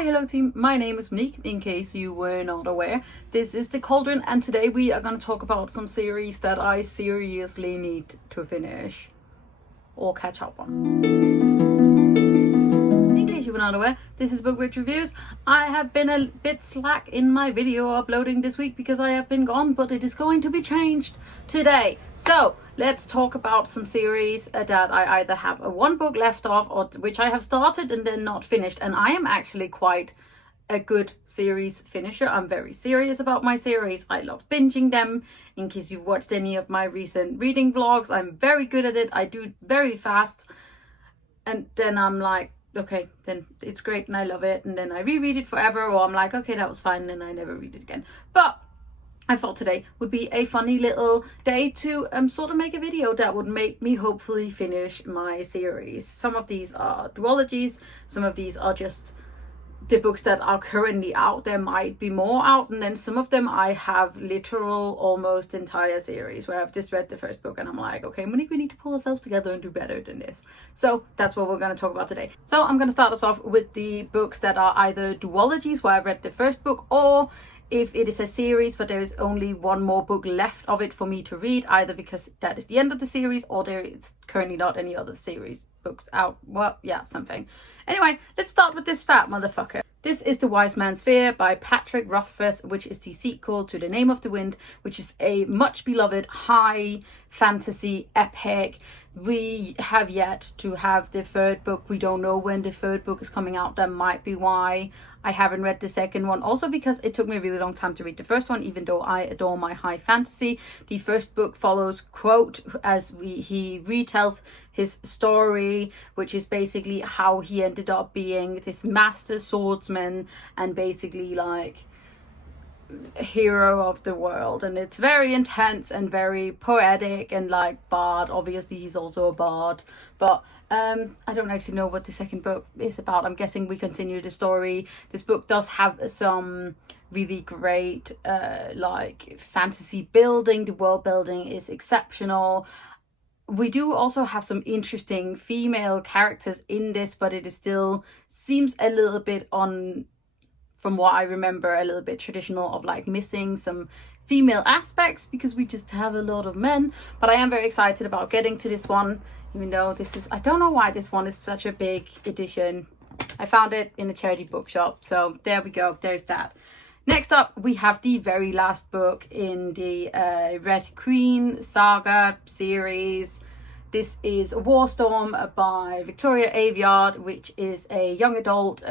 Hi, hello team, my name is Monique, in case you were not aware. This is The Cauldron, and today we are going to talk about some series that I seriously need to finish or catch up on. In case you were not aware, this is BookWitch Reviews. I have been a bit slack in my video uploading this week because I have been gone, but it is going to be changed today. So let's talk about some series that I either have one book left of or which I have started and then not finished. And I am actually quite a good series finisher. I'm very serious about my series. I love binging them. In case you've watched any of my recent reading vlogs, I'm very good at it. I do it very fast. And then I'm like, okay, then it's great and I love it. And then I reread it forever, or I'm like, okay, that was fine, and then I never read it again. But I thought today would be a funny little day to sort of make a video that would make me hopefully finish my series. Some of these are duologies, some of these are just the books that are currently out. There might be more out, and then some of them I have literal almost entire series where I've just read the first book and I'm like, okay, Monique, we need to pull ourselves together and do better than this. So that's what we're going to talk about today. So I'm going to start us off with the books that are either duologies where I've read the first book, or if it is a series but there is only one more book left of it for me to read, either because that is the end of the series or there is currently not any other series books out. Well, yeah, something. Anyway, let's start with this fat motherfucker. This is The Wise Man's Fear by Patrick Rothfuss, which is the sequel to The Name of the Wind, which is a much beloved high fantasy epic. We have yet to have the third book. We don't know when the third book is coming out. That might be why I haven't read the second one. Also because it took me a really long time to read the first one, even though I adore my high fantasy. The first book follows Quote as he retells his story, which is basically how he ended up being this master swordsman and basically like hero of the world. And it's very intense and very poetic and like bard. Obviously he's also a bard, but I don't actually know what the second book is about. I'm guessing we continue the story. This book does have some really great like fantasy building. The world building is exceptional. We do also have some interesting female characters in this, but it is still seems a little bit on, from what I remember, a little bit traditional, of like missing some female aspects because we just have a lot of men. But I am very excited about getting to this one, even though this is, I don't know why this one is such a big edition. I found it in a charity bookshop, so there we go, there's that. Next up, we have the very last book in the Red Queen saga series. This is Warstorm by Victoria Aveyard, which is a young adult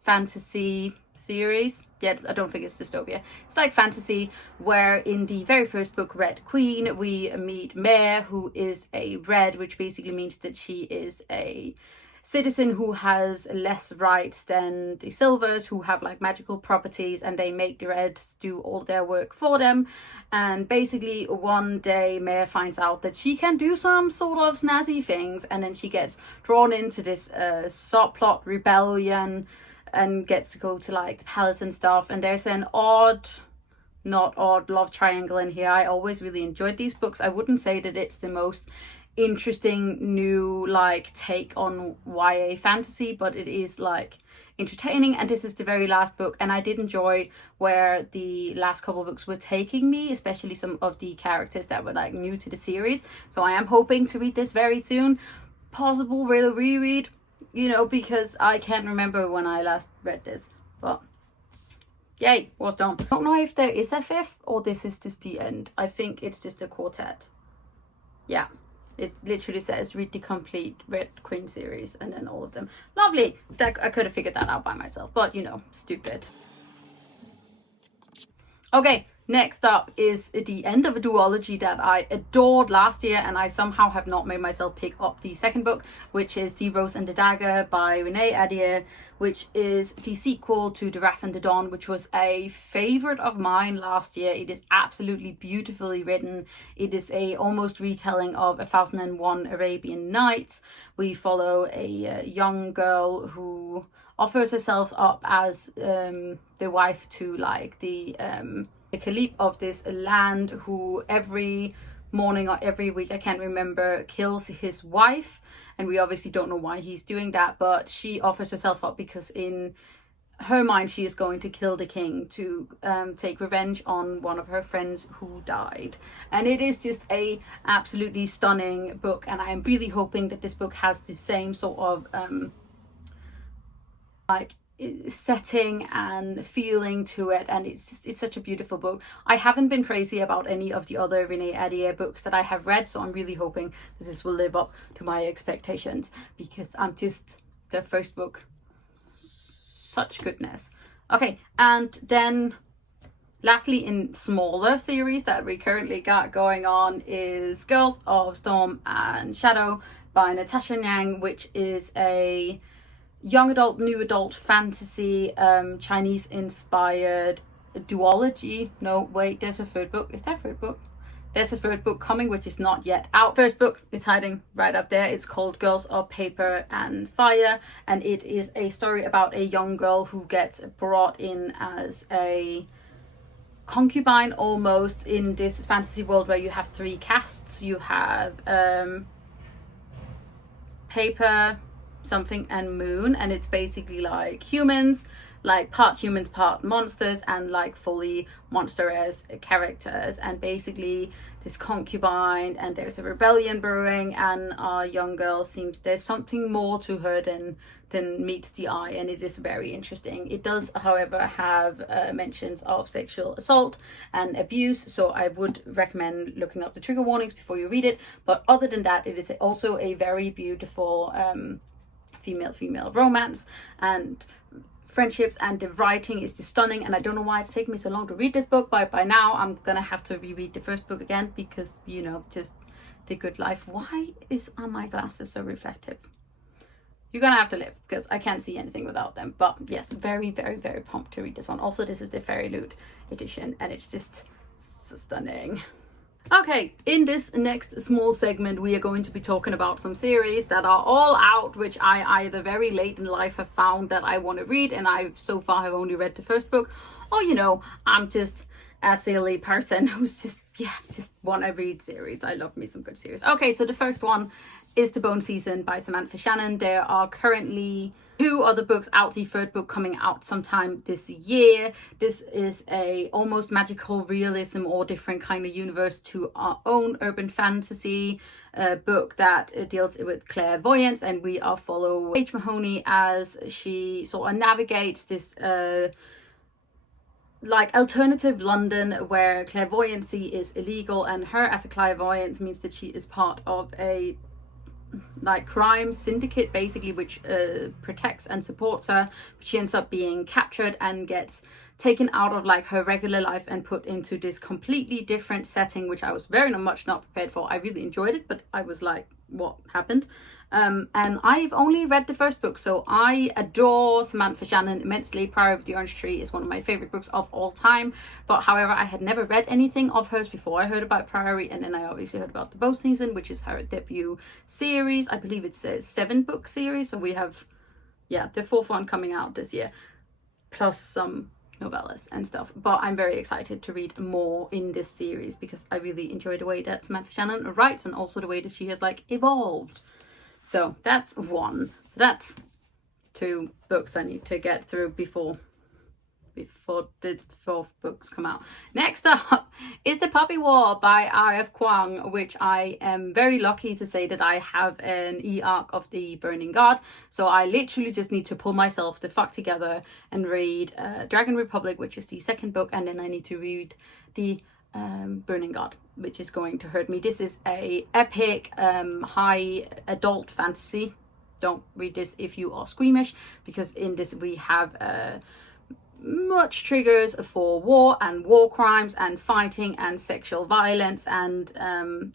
fantasy series. Yeah, I don't think it's dystopia. It's like fantasy, where in the very first book, Red Queen, we meet Mare, who is a red, which basically means that she is a citizen who has less rights than the silvers, who have like magical properties, and they make the reds do all their work for them. And basically one day Mare finds out that she can do some sort of snazzy things, and then she gets drawn into this subplot rebellion and gets to go to like the palace and stuff. And there's an not odd love triangle in here. I always really enjoyed these books. I wouldn't say that it's the most interesting new like take on YA fantasy, but it is like entertaining. And this is the very last book, and I did enjoy where the last couple of books were taking me, especially some of the characters that were like new to the series. So I am hoping to read this very soon. Possible real reread, you know, because I can't remember when I last read this. But yay, was done. I don't know if there is a fifth or this is just the end. I think it's just a quartet. Yeah, it literally says read the complete Red Queen series and then all of them. Lovely. That I could have figured that out by myself, but you know, stupid. Okay, next up is the end of a duology that I adored last year, and I somehow have not made myself pick up the second book, which is The Rose and the Dagger by Renee, Adhieh, which is the sequel to The Wrath and the Dawn, which was a favorite of mine last year. It is absolutely beautifully written. It is a almost retelling of 1001 Arabian Nights. We follow a young girl who offers herself up as the wife to like the caliph of this land, who every morning or every week, I can't remember, kills his wife. And we obviously don't know why he's doing that, but she offers herself up because in her mind, she is going to kill the king to take revenge on one of her friends who died. And it is just a absolutely stunning book, and I am really hoping that this book has the same sort of like setting and feeling to it, and it's such a beautiful book. I haven't been crazy about any of the other Renee Adhieh books that I have read, so I'm really hoping that this will live up to my expectations, because I'm just, the first book, such goodness. Okay, and then lastly, in smaller series that we currently got going on, is Girls of Storm and Shadow by Natasha Ngan, which is a young adult, new adult fantasy, Chinese inspired duology. No, wait, there's a third book. Is there a third book? There's a third book coming, which is not yet out. First book is hiding right up there. It's called Girls of Paper and Fire, and it is a story about a young girl who gets brought in as a concubine almost in this fantasy world where you have three castes. You have Paper, Something, and Moon, and it's basically like humans, like part humans, part monsters, and like fully monster-esque characters. And basically this concubine, and there's a rebellion brewing, and our young girl seems, there's something more to her than meets the eye, and it is very interesting. It does, however, have mentions of sexual assault and abuse, so I would recommend looking up the trigger warnings before you read it. But other than that, it is also a very beautiful female romance and friendships, and the writing is just stunning. And I don't know why it's taken me so long to read this book, but by now I'm gonna have to reread the first book again, because, you know, just the good life. Why are my glasses so reflective? You're gonna have to live, because I can't see anything without them. But yes, very, very, very pumped to read this one. Also, this is the Fairy Loot edition, and it's just so stunning. Okay, in this next small segment, we are going to be talking about some series that are all out, which I either very late in life have found that I want to read, and I so far have only read the first book, or, you know, I'm just a silly person who's just want to read series. I love me some good series. Okay, so the first one is The Bone Season by Samantha Shannon. There are currently 2 other books out, the third book coming out sometime this year. This is a almost magical realism or different kind of universe to our own urban fantasy book that deals with clairvoyance, and we are follow Paige Mahoney as she sort of navigates this like alternative London where clairvoyancy is illegal, and her as a clairvoyant means that she is part of a like crime syndicate basically, which protects and supports her. But she ends up being captured and gets taken out of like her regular life and put into this completely different setting, which I was very much not prepared for. I really enjoyed it, but I was like, what happened? And I've only read the first book, so I adore Samantha Shannon immensely. Priory of the Orange Tree is one of my favorite books of all time, but however, I had never read anything of hers before I heard about Priory, and then I obviously heard about The Bone Season, which is her debut series. I believe it's a 7-book series, so we have, yeah, the 4th one coming out this year, plus some novellas and stuff. But I'm very excited to read more in this series, because I really enjoy the way that Samantha Shannon writes, and also the way that she has like evolved. So that's one. So that's 2 books I need to get through before the 4th books come out. Next up is The Puppy War by R.F. Kuang, which I am very lucky to say that I have an e-arc of The Burning God. So I literally just need to pull myself the fuck together and read Dragon Republic, which is the 2nd book, and then I need to read the Burning God, which is going to hurt me. This is a epic high adult fantasy. Don't read this if you are squeamish, because in this we have much triggers for war and war crimes and fighting and sexual violence, and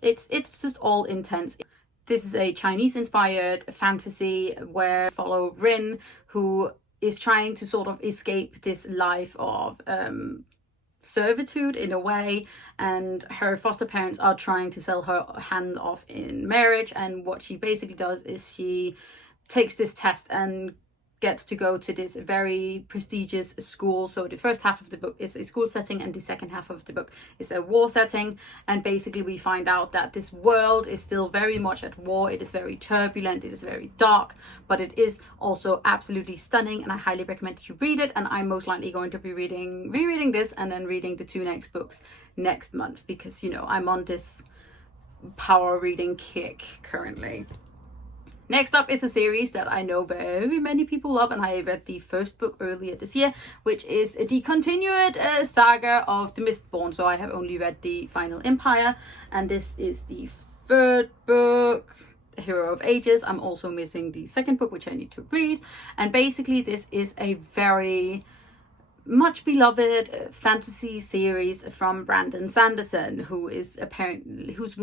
it's just all intense. This is a Chinese inspired fantasy where we follow Rin, who is trying to sort of escape this life of servitude in a way, and her foster parents are trying to sell her hand off in marriage. And what she basically does is she takes this test and gets to go to this very prestigious school. So the first half of the book is a school setting and the second half of the book is a war setting, and basically we find out that this world is still very much at war. It is very turbulent, it is very dark, but it is also absolutely stunning, and I highly recommend that you read it. And I'm most likely going to be rereading this and then reading the 2 next books next month, because you know I'm on this power reading kick currently. Next up is a series that I know very many people love, and I read the first book earlier this year, which is the continued saga of the Mistborn. So I have only read the Final Empire, and this is the 3rd book, Hero of Ages. I'm also missing the 2nd book, which I need to read. And basically this is a very much beloved fantasy series from Brandon Sanderson, who is apparently who's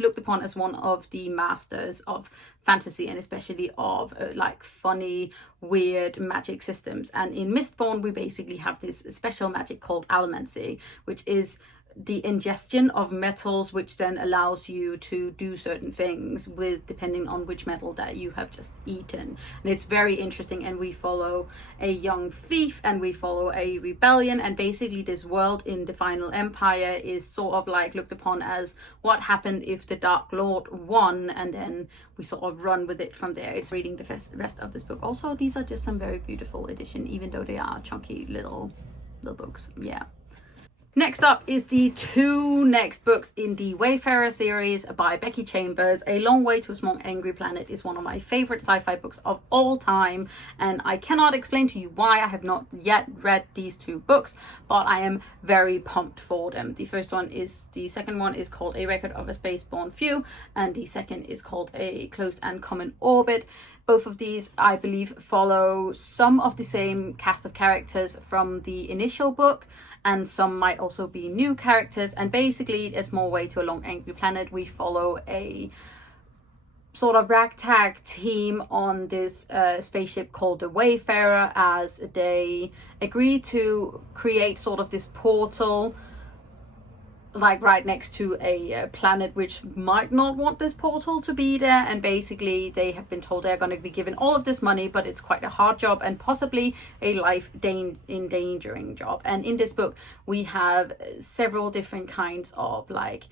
looked upon as one of the masters of fantasy, and especially of like funny, weird magic systems. And in Mistborn we basically have this special magic called allomancy, which is the ingestion of metals, which then allows you to do certain things with depending on which metal that you have just eaten. And it's very interesting, and we follow a young thief and we follow a rebellion, and basically this world in the Final Empire is sort of like looked upon as what happened if the Dark Lord won, and then we sort of run with it from there. It's reading the rest of this book. Also, these are just some very beautiful edition, even though they are chunky little books. Yeah. Next up is the 2 next books in the Wayfarer series by Becky Chambers. A Long Way to a Small Angry Planet is one of my favorite sci-fi books of all time, and I cannot explain to you why I have not yet read these 2 books, but I am very pumped for them. The second one is called A Record of a Spaceborne Few, and the second is called A Closed and Common Orbit. Both of these, I believe, follow some of the same cast of characters from the initial book, and some might also be new characters. And basically, A Small Way to a Long Angry Planet, we follow a sort of ragtag team on this spaceship called the Wayfarer, as they agree to create sort of this portal like right next to a planet which might not want this portal to be there. And basically they have been told they're going to be given all of this money, but it's quite a hard job and possibly a life endangering job. And in this book we have several different kinds of like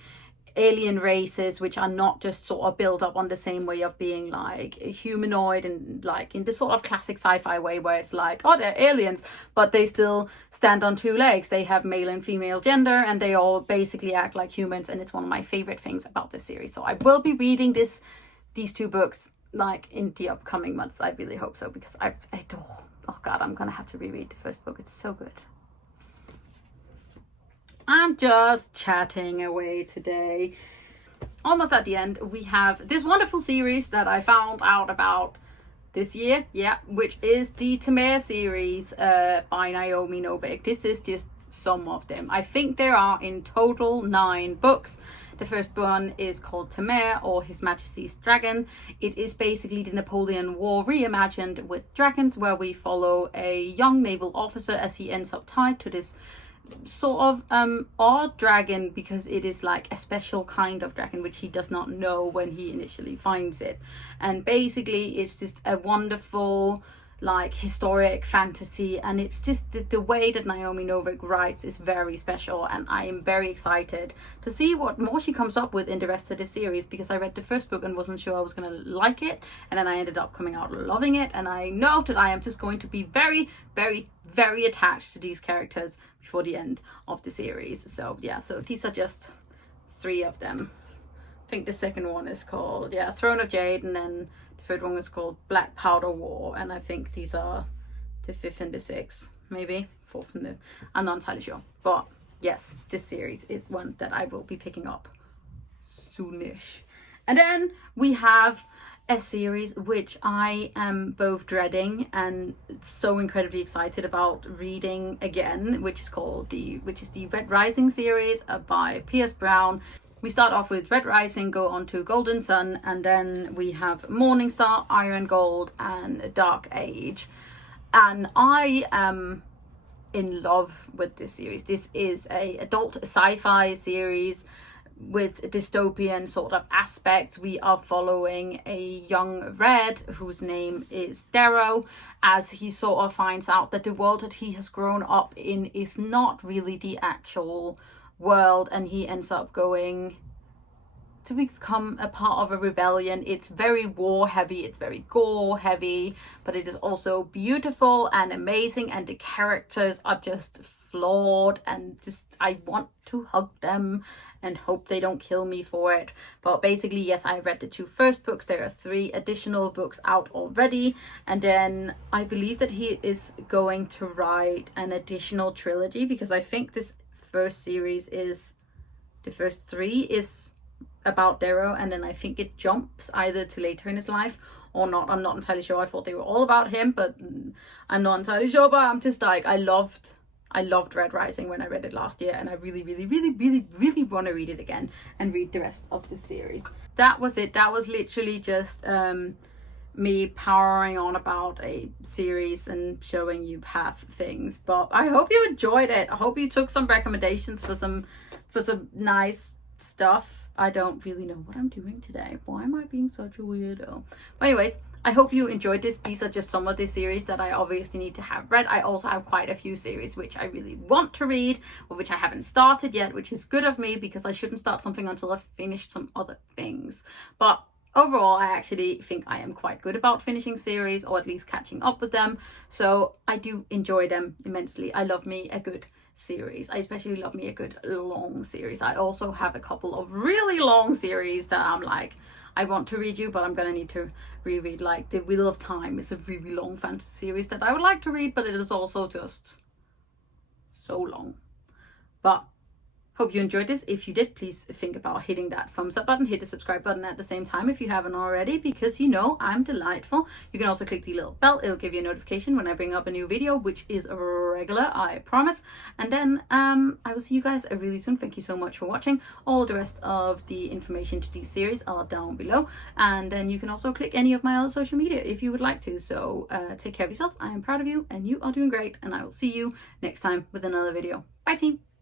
alien races, which are not just sort of built up on the same way of being like humanoid and like in this sort of classic sci-fi way where it's like, oh, they're aliens, but they still stand on 2 legs. They have male and female gender, and they all basically act like humans. And it's one of my favorite things about this series. So I will be reading these 2 books like in the upcoming months. I really hope so, because I adore, oh god, I'm gonna have to reread the first book. It's so good. I'm just chatting away today. Almost at the end, we have this wonderful series that I found out about this year, which is the Temer series by Naomi Novik. This is just some of them. I think there are in total 9 books. The first one is called Temer, or His Majesty's Dragon. It is basically the Napoleon War reimagined with dragons, where we follow a young naval officer as he ends up tied to this sort of odd dragon, because it is like a special kind of dragon which he does not know when he initially finds it. And basically it's just a wonderful like historic fantasy, and it's just the way that Naomi Novik writes is very special, and I am very excited to see what more she comes up with in the rest of the series, because I read the first book and wasn't sure I was gonna like it, and then I ended up coming out loving it, and I know that I am just going to be very, very, very attached to these characters before the end of the series. So yeah, so these are just 3 of them. I think the second one is called Throne of Jade, and then third one is called Black Powder War, and I think these are the 5th and the 6th, maybe 4th and the, I'm not entirely sure. But yes, this series is one that I will be picking up soonish. And then we have a series which I am both dreading and so incredibly excited about reading again, which is the Red Rising series by Pierce Brown. We start off with Red Rising, go on to Golden Sun, and then we have Morning Star, Iron Gold, and Dark Age. And I am in love with this series. This is a adult sci-fi series with dystopian sort of aspects. We are following a young Red whose name is Darrow, as he sort of finds out that the world that he has grown up in is not really the actual world, and he ends up going to become a part of a rebellion. It's very war heavy, it's very gore heavy, but it is also beautiful and amazing, and the characters are just flawed, and just I want to hug them and hope they don't kill me for it. But basically, yes, I read the 2 first books. There are 3 additional books out already, and then I believe that he is going to write an additional trilogy, because I think this first series is, the first 3 is about Darrow, and then I think it jumps either to later in his life or not. I'm not entirely sure. I thought they were all about him, but I'm not entirely sure. But I'm just like, I loved Red Rising when I read it last year, and I really want to read it again and read the rest of the series. That was it. That was literally just me powering on about a series and showing you half things. But I hope you enjoyed it. I hope you took some recommendations for some nice stuff. I don't really know what I'm doing today. Why am I being such a weirdo? But anyways, I hope you enjoyed this. These are just some of the series that I obviously need to have read. I also have quite a few series which I really want to read, or which I haven't started yet, which is good of me, because I shouldn't start something until I've finished some other things. But overall, I actually think I am quite good about finishing series, or at least catching up with them. So I do enjoy them immensely. I love me a good series. I especially love me a good long series. I also have a couple of really long series that I'm like, I want to read you, but I'm gonna need to reread. Like The Wheel of Time is a really long fantasy series that I would like to read, but it is also just so long. But hope you enjoyed this. If you did, please think about hitting that thumbs up button, hit the subscribe button at the same time if you haven't already, because you know I'm delightful. You can also click the little bell. It'll give you a notification when I bring up a new video, which is regular, I promise. And then I will see you guys really soon. Thank you so much for watching. All the rest of the information to these series are down below, and then you can also click any of my other social media if you would like to. So take care of yourself. I am proud of you, and you are doing great, and I will see you next time with another video. Bye team.